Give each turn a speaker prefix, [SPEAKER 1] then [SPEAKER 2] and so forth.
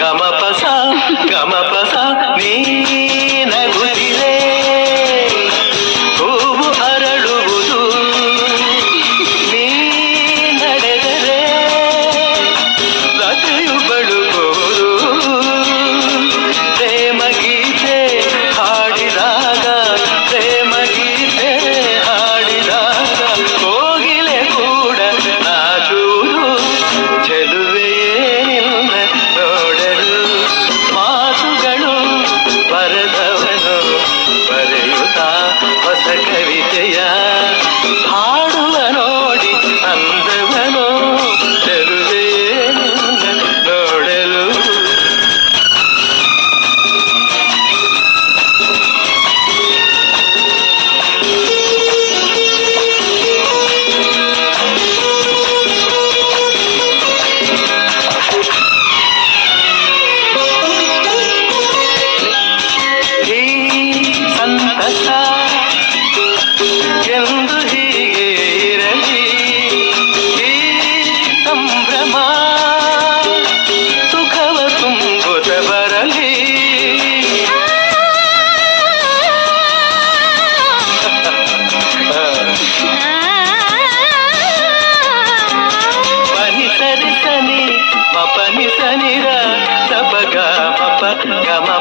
[SPEAKER 1] come up. ga ma